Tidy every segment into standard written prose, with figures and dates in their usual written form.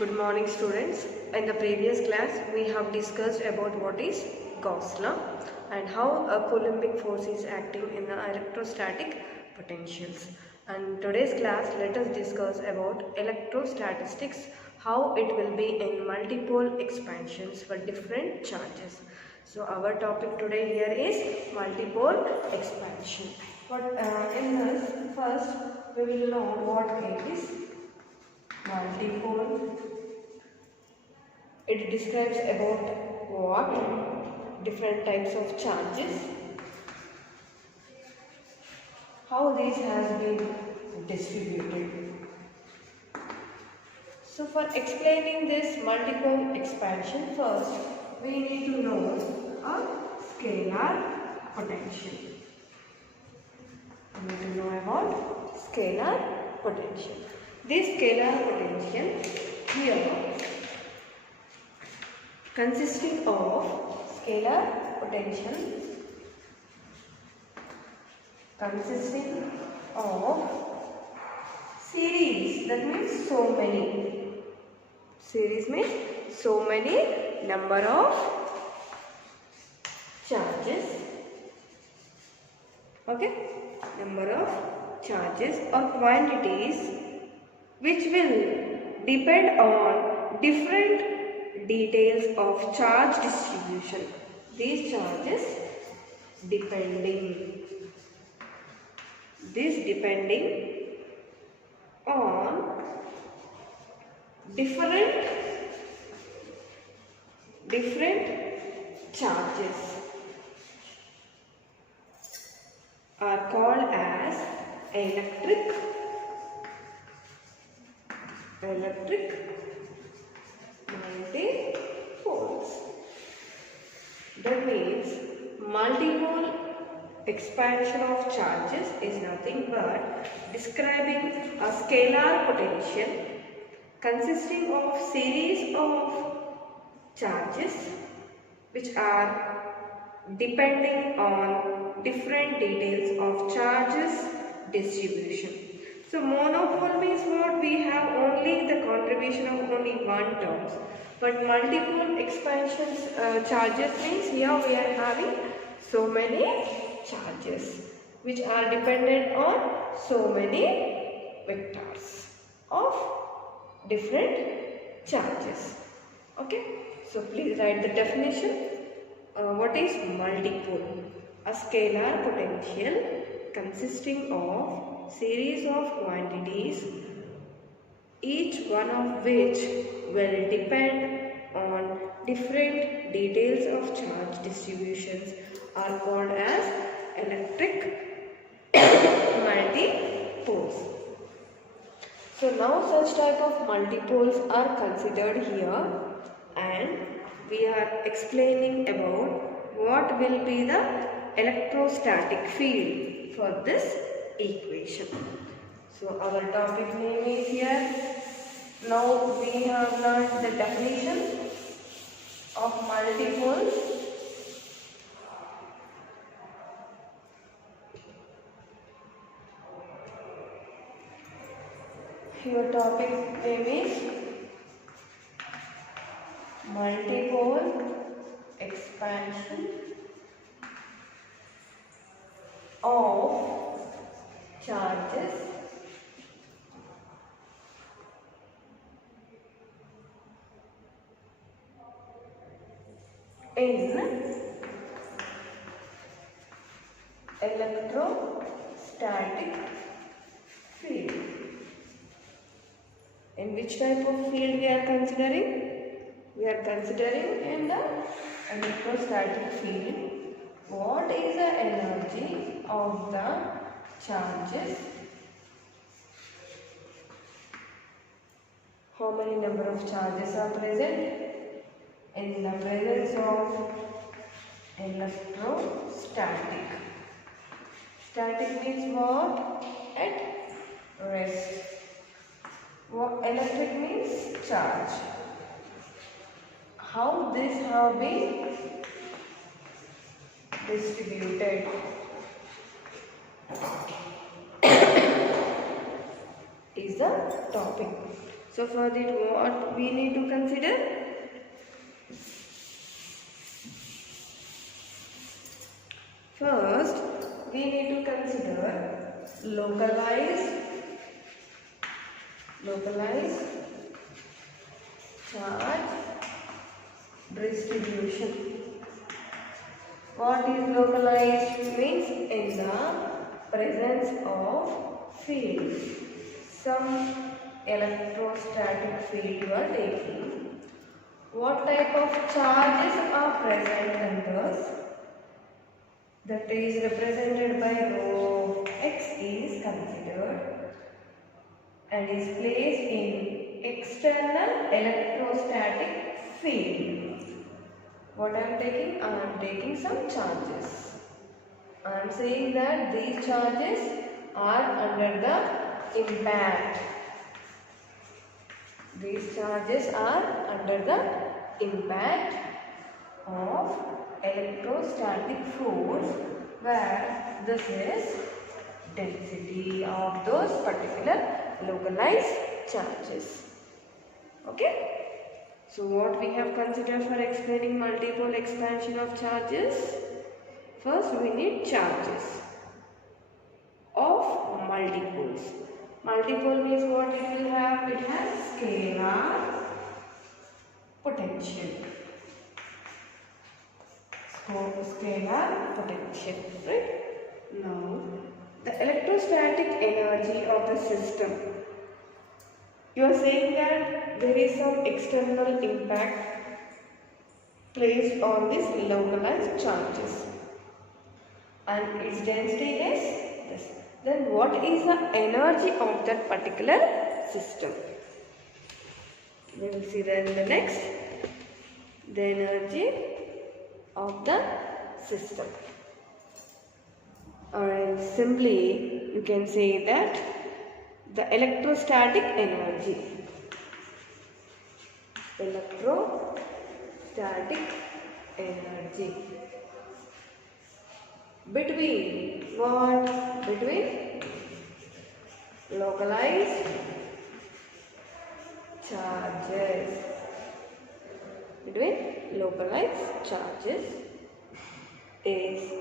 Good morning students. In the previous class we have discussed about what is Gauss law and how a Coulombic force is acting in the electrostatic potentials. And today's class let us discuss about electrostatistics, how it will be in multipole expansions for different charges. So our topic today here is multipole expansion. In this first we will know what it is multipole. It describes about what different types of charges, how these has been distributed. So for explaining this multiple expansion, first we need to know a scalar potential. We need to know about scalar potential. This scalar potential here consisting of scalar potential consisting of series, that means so many. Series means so many number of charges. Okay, number of charges or quantities which will depend on different details of charge distribution. These charges depending on different charges are called as electric multipoles. That means multipole expansion of charges is nothing but describing a scalar potential consisting of series of charges which are depending on different details of charges distribution. So monopole means what? We have only the contribution of only one terms. But multiple expansions charges means here we are having so many charges which are dependent on so many vectors of different charges. Okay, so please write the definition. What is multipole? A scalar potential consisting of series of quantities, each one of which will depend on different details of charge distributions are called as electric multipoles. So now such type of multipoles are considered here and we are explaining about what will be the electrostatic field for this equation. So our topic name is here. Now we have learned the definition of multipoles. Your topic name is multipole expansion of charges in electrostatic field. In which type of field we are considering? We are considering in the electrostatic field. What is the energy of the charges? How many number of charges are present? In the presence of electrostatic. Static means what? At rest. What electric means? Charge. How this have been distributed? is the topic. So So for that, what we need to consider? First, we need to consider localized charge distribution. What is localized? Means in the presence of field. Some electrostatic field you are taking. What type of charges are present in this? That is represented by rho of x is considered and is placed in external electrostatic field. What I am taking? I am taking some charges. I am saying that these charges are under the impact. These charges are under the impact of electrostatic force, where this is density of those particular localized charges. Okay? So what we have considered for explaining multipole expansion of charges? First we need charges of multipoles. Multipole means what it will have? It has scalar potential. Scalar potential, right? Now, the electrostatic energy of the system. You are saying that there is some external impact placed on these localized charges and its density is this. Then what is the energy of that particular system? We will see that in the next. The energy of the system. And simply you can say that the electrostatic energy. Between what? Between localized charges. Is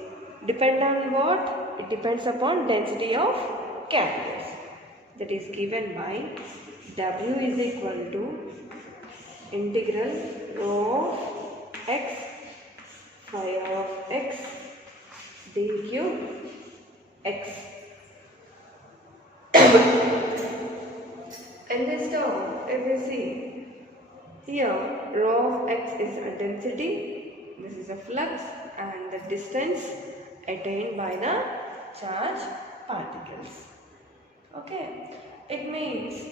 depend on what? It depends upon density of carriers. That is given by W is equal to integral rho of x phi of x dq x. In this term, if we see here, rho of x is a density, this is a flux, and the distance attained by the charged particles. Okay, it means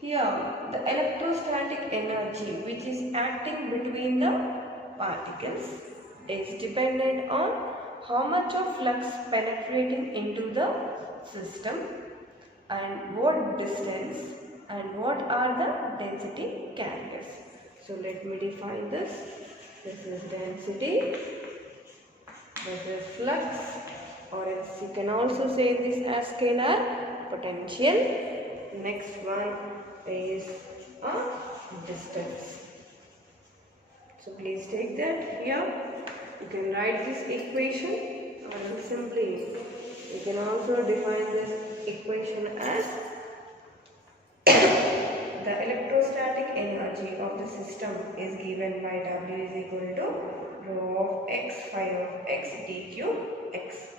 here the electrostatic energy which is acting between the particles is dependent on how much of flux penetrating into the system and what distance and what are the density carriers. So let me define this. This is density, this is flux, or else you can also say this as scalar potential. Next one is a distance. So please take that here. You can write this equation, or simply you can also define this equation as the electrostatic energy of the system is given by W is equal to rho of x phi of x dq x.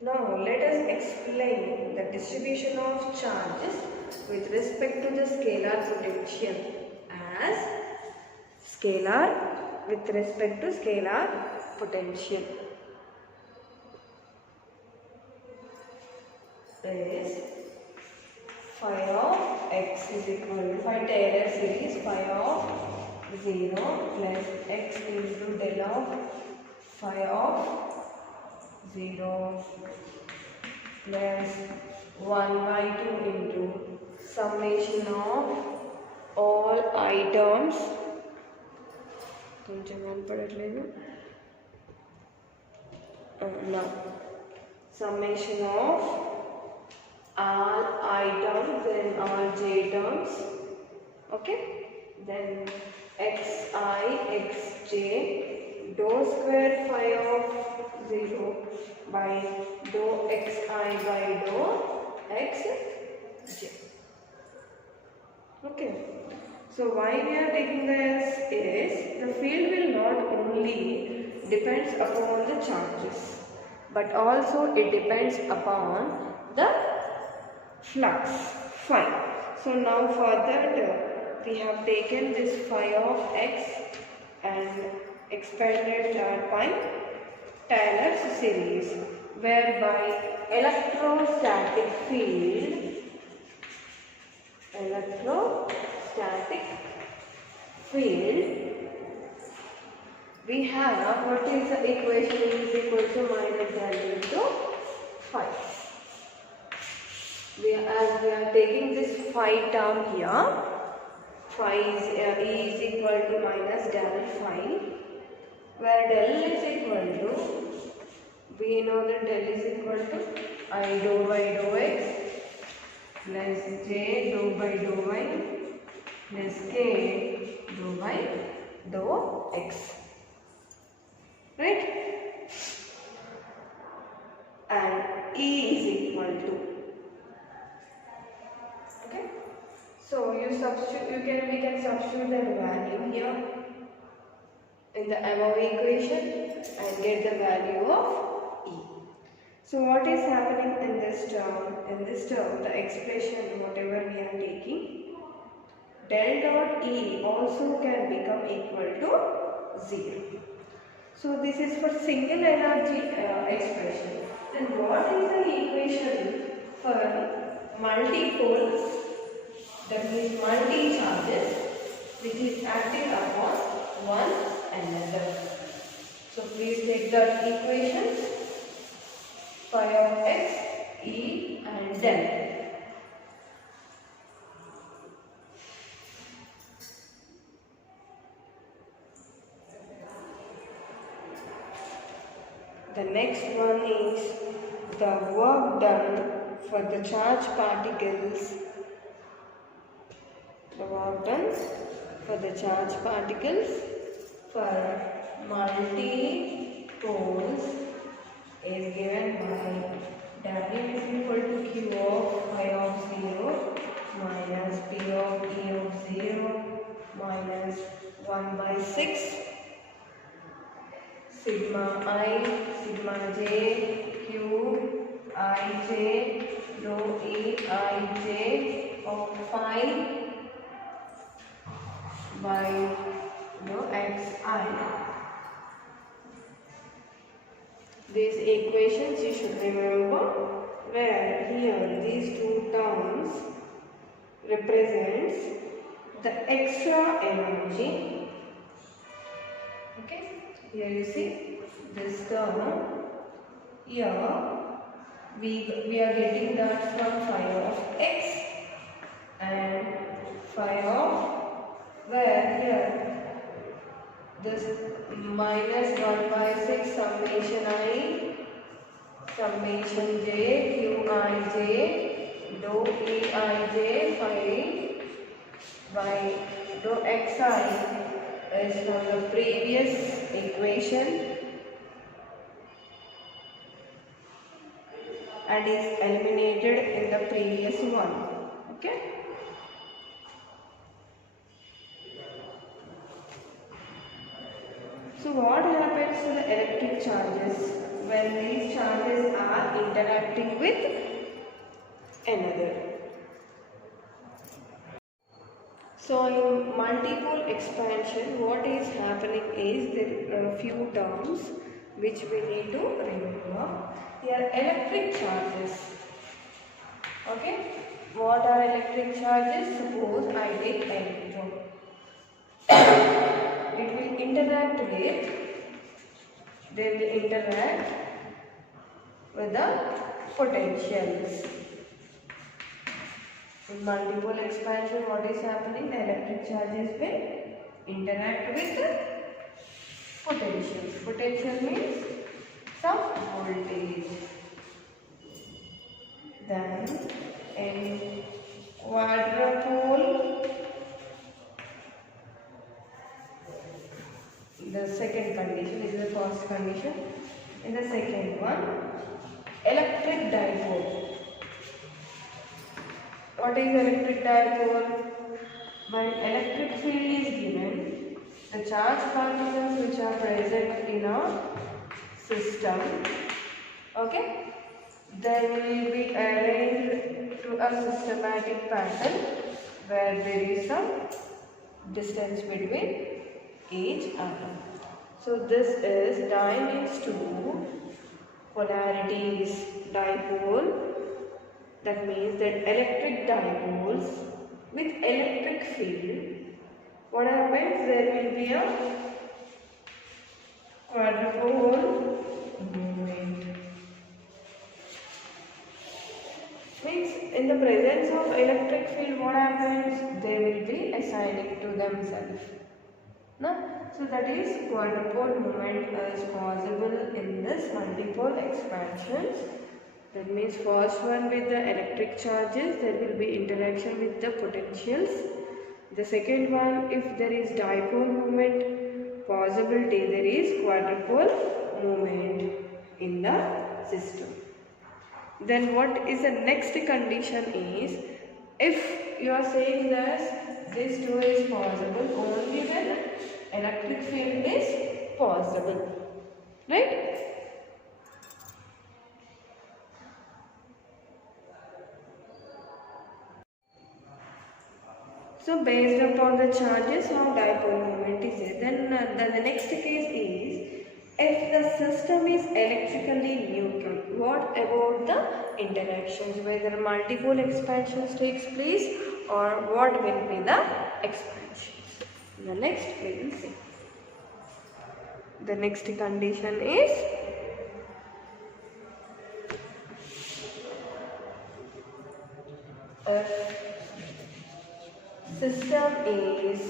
Now let us explain the distribution of charges with respect to the scalar potential as scalar with respect to scalar potential is phi of x is equal to phi Taylor series phi of 0 plus x into del of phi of 0 plus 1 by 2 into summation of all items. Now summation of all I terms, then all j terms. Okay, then xi xj dou square phi of 0 by dou xi by dou xj. Okay, so why we are taking this is the field will not only depends upon the charges, but also it depends upon the flux phi. So now for that we have taken this phi of x and expanded that by Taylor's series, whereby electrostatic field we have what is the equation is equal to minus del into phi. As we are taking this phi term here, phi is E is equal to minus del phi, where del is equal to, we know that del is equal to I dou by dou x plus j dou by dou y plus k dou by dou x, right? And E is equal to, okay, so we can substitute that value here in the above equation and get the value of E. So what is happening in this term? In this term, the expression whatever we are taking, del dot E also can become equal to 0. So this is for single energy expression. Then what is the equation for multipoles, that means multi-charges which is acting upon one another? So please take that equation, phi of x, E and del. The next one is the work done for the charged particles. The work done for the charged particles for multipoles is given by W is equal to Q of phi of 0 minus P of E of 0 minus 1 by 6 sigma I, sigma j, q, I j, rho E I j of phi by rho xi. These equations you should remember, where here these two terms represents the extra energy. Okay. Here you see this term, here we are getting that from phi of x and phi of, where here this minus 1 by 6 summation I, summation j, q I j, dou E I j phi by dou xi is from the previous equation and is eliminated in the previous one. Okay. So what happens to the electric charges when these charges are interacting with another? So in multipole expansion, what is happening is there are a few terms which we need to remember. Here electric charges. Okay, what are electric charges? Suppose I take electron. It will interact with, they will interact with the potentials. In multipole expansion, what is happening? The electric charges will interact with the potentials. Potential means some voltage. Then first condition. In the second one, electric dipole. What is electric dipole? When electric field is given, the charged particles which are present in a system, okay, they will be arranged to a systematic pattern where there is some distance between each atom. So this is di means two, polarity is dipole. That means that electric dipoles with electric field, what happens? There will be a quadrupole movement. Means in the presence of electric field, what happens? They will be assigning to themselves. No? So that is quadrupole movement is possible in this multipole expansions. That means first one with the electric charges, there will be interaction with the potentials. The second one, if there is dipole movement possibility, there is quadrupole movement in the system. Then what is the next condition is, if you are saying that this two is possible only when electric field is possible, right? So based upon the charges how dipole moment is there. Then the next case is, if the system is electrically neutral, what about the interactions, whether multiple expansions takes place or what will be the expansions. The next we will see. The next condition is system is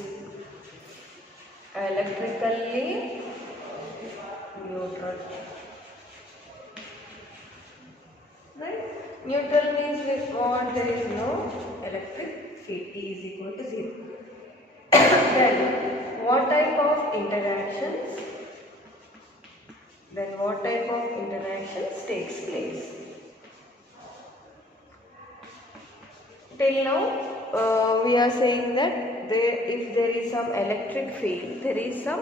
electrically neutral. Right? Neutral means with what? There is no electric field. E is equal to 0. Then what type of interactions? Then what type of interactions takes place? Till now, we are saying that if there is some electric field, there is some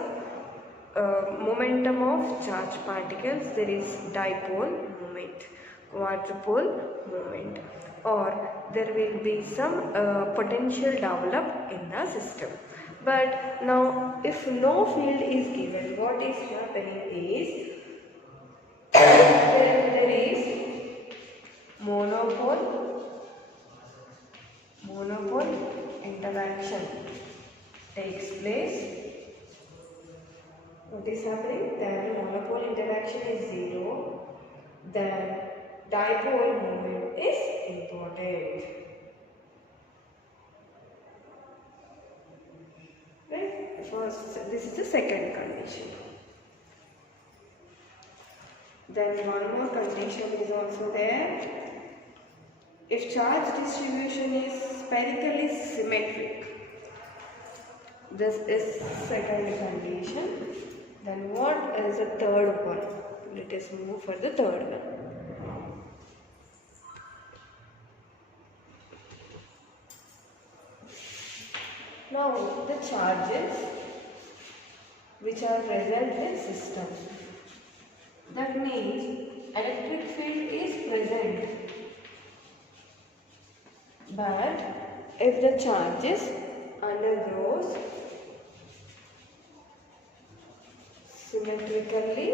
momentum of charged particles, there is dipole moment, quadrupole moment, or there will be some potential developed in the system. But now, if no field is given, what is happening is there is monopole interaction takes place. What is happening? Then monopole interaction is 0. Then dipole moment is important. Right? First, this is the second condition. Then one more condition is also there. If charge distribution is spherically symmetric, this is second condition. Then what is the third one? Let us move for the third one. Now the charges which are present in system. That means electric field is present. But if the charges undergoes symmetrically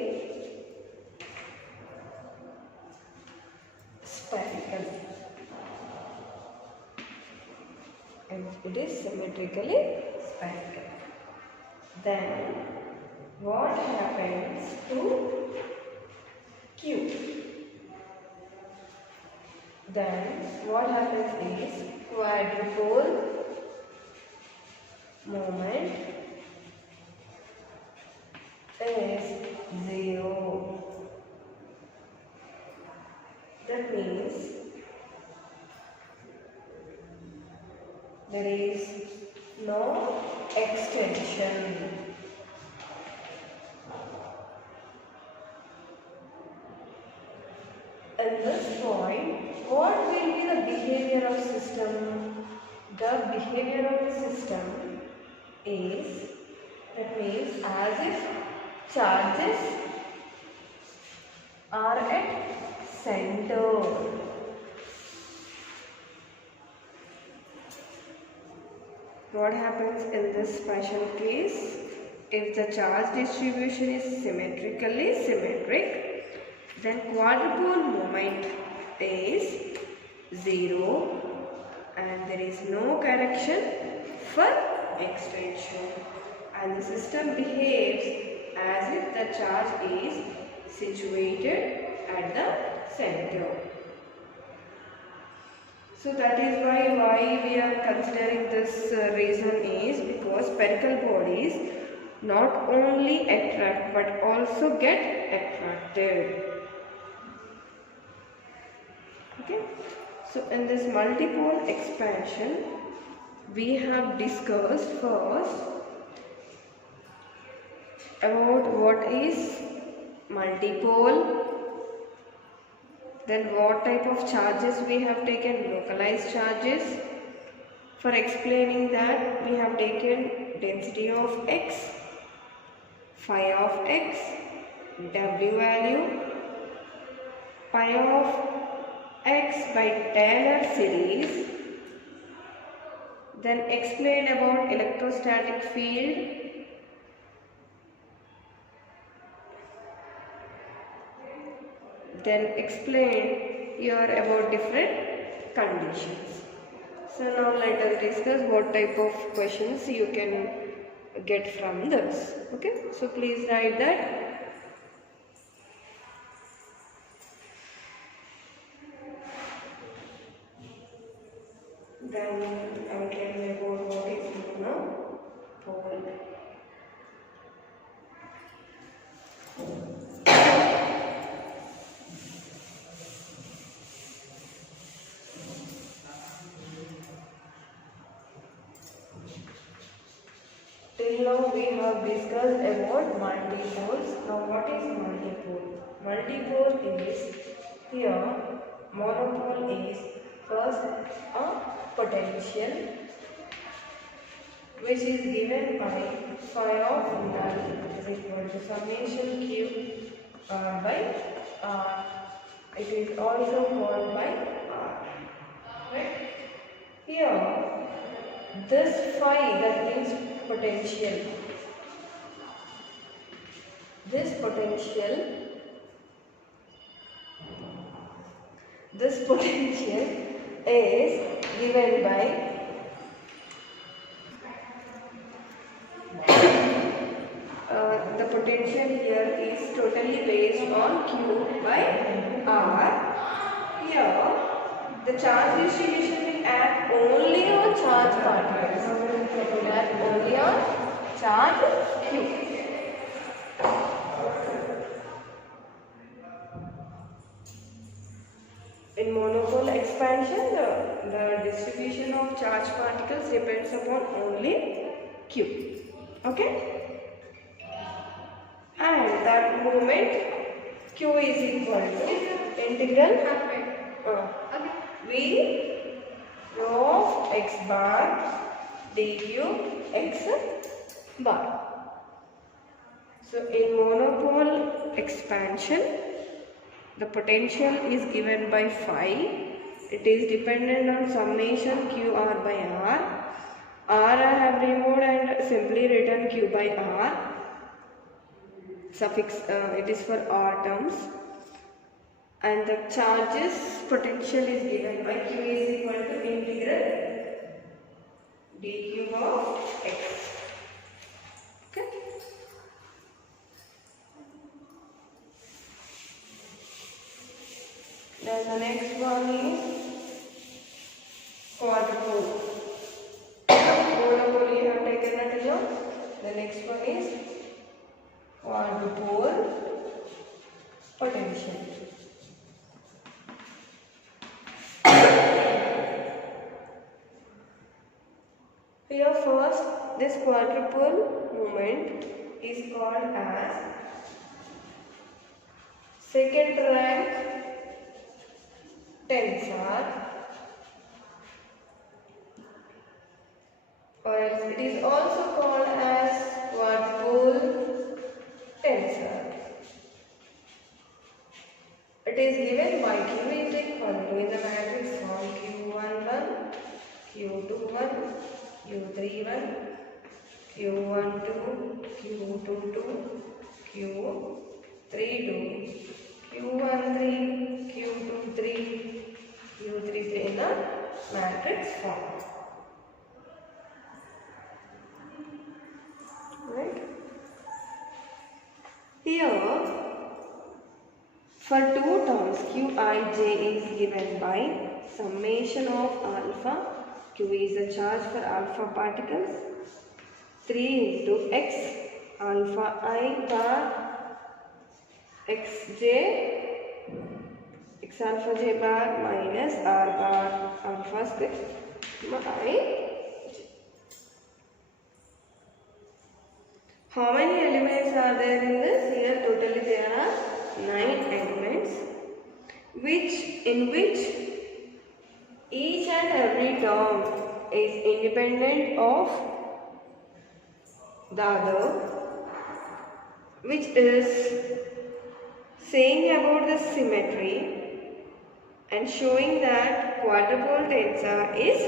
spherical, if it is symmetrically spherical, then what happens to Q? Then what happens is quadrupole moment is 0. That means there is no extension. in this point, what will be the behavior of system? The behavior of the system is, that means as if charges are at center. What happens in this special case? If the charge distribution is symmetrically symmetric, then quadrupole moment is 0 and there is no correction for extension, and the system behaves as if the charge is situated at the center. So that is why we are considering this reason is because spherical bodies not only attract but also get attracted. Okay. So in this multipole expansion, we have discussed first about what is multipole, then what type of charges we have taken, localized charges. For explaining that, we have taken density of x, phi of x, w value, pi of x by Taylor series, then explain about electrostatic field, then explain here about different conditions. So now let us discuss what type of questions you can get from this. Okay, so please write that. Then I will tell you about what is monopole. Till now we have discussed about multipoles. Now what is multipole? Multipole is, here monopole is first a potential which is given by phi of null is equal to summation q by r. It is also called by r. Right? Here this phi, that means potential. This potential is given by the potential here is totally based on q by r. Here the charge distribution will act only on charge particles. It will act only on charge q. In monopole expansion, the distribution of charge particles depends upon only q. Okay? And that moment q is equal to integral v rho of x bar du x bar. So in monopole expansion, the potential is given by phi. It is dependent on summation qr by r. R I have removed and simply written q by r. Suffix it is for r terms. And the charges potential is given by q is equal to integral dq of x. Okay. Then the next one is quadrupole. Monopole you have taken that along. The next one is quadrupole potential. Here first, this quadrupole moment is called as second rank tensor, or else it is also called as quadrupole tensor. It is given by Q is equal to in the matrix form Q11, Q21, Q31, Q12, Q22, Q32, Q13, Q23, Q33 in the matrix form. Right? Here, for two terms Qij is given by summation of alpha. Q is the charge for alpha particles. 3 into x alpha I bar xj x alpha j bar minus r bar alpha square I. How many elements are there in this? Here totally there are 9 elements, in which each and every term is independent of the other, which is saying about the symmetry and showing that quadrupole tensor is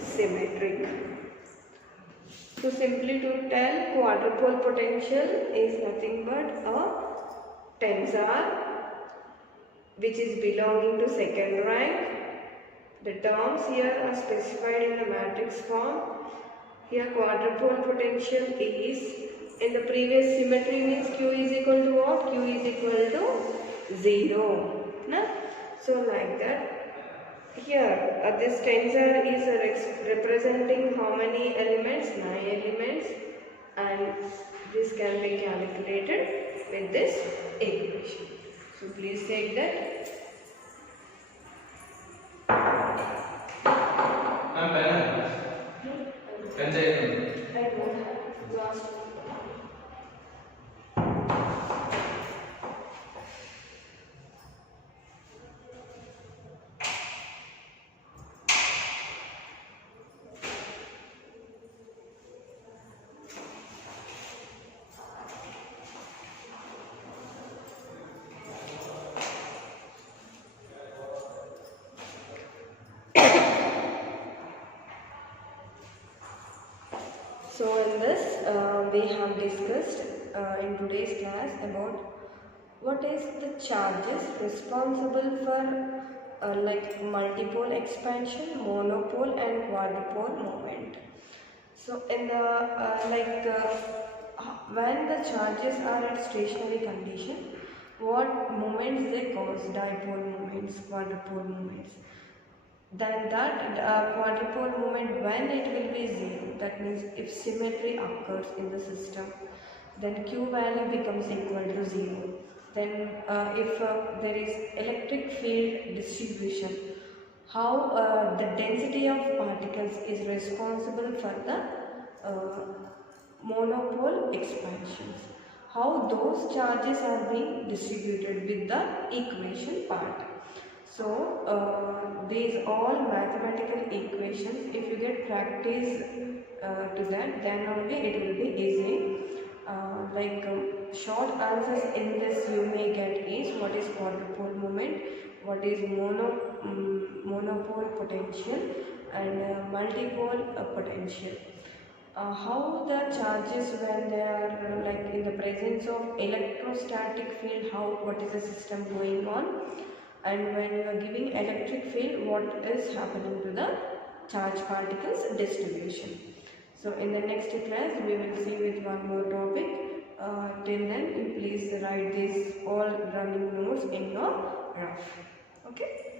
symmetric. So simply to tell, quadrupole potential is nothing but a tensor which is belonging to second rank. The terms here are specified in the matrix form. Here quadrupole potential is, in the previous symmetry means Q is equal to what? Q is equal to 0. Na? So like that. Here this tensor is representing how many elements? 9 elements, and this can be calculated with this equation. So please take that. I don't have last one. So in this we have discussed in today's class about what is the charges responsible for like multipole expansion, monopole and quadrupole movement. So in the when the charges are at stationary condition, what moments they cause? Dipole moments, quadrupole moments. Then that quadrupole moment, when it will be 0, that means if symmetry occurs in the system, then Q value becomes equal to 0. Then if there is electric field distribution, how the density of particles is responsible for the monopole expansions, how those charges are being distributed with the equation part. So these all mathematical equations, if you get practice to that, then only it will be easy. Short answers in this you may get is what is quadrupole moment, what is monopole potential, and multipole potential. How the charges when they are like in the presence of electrostatic field, what is the system going on, and when you are giving electric field, what is happening to the charge particles distribution. So in the next class we will see with one more topic. Till then you please write these all running notes in your rough. Okay.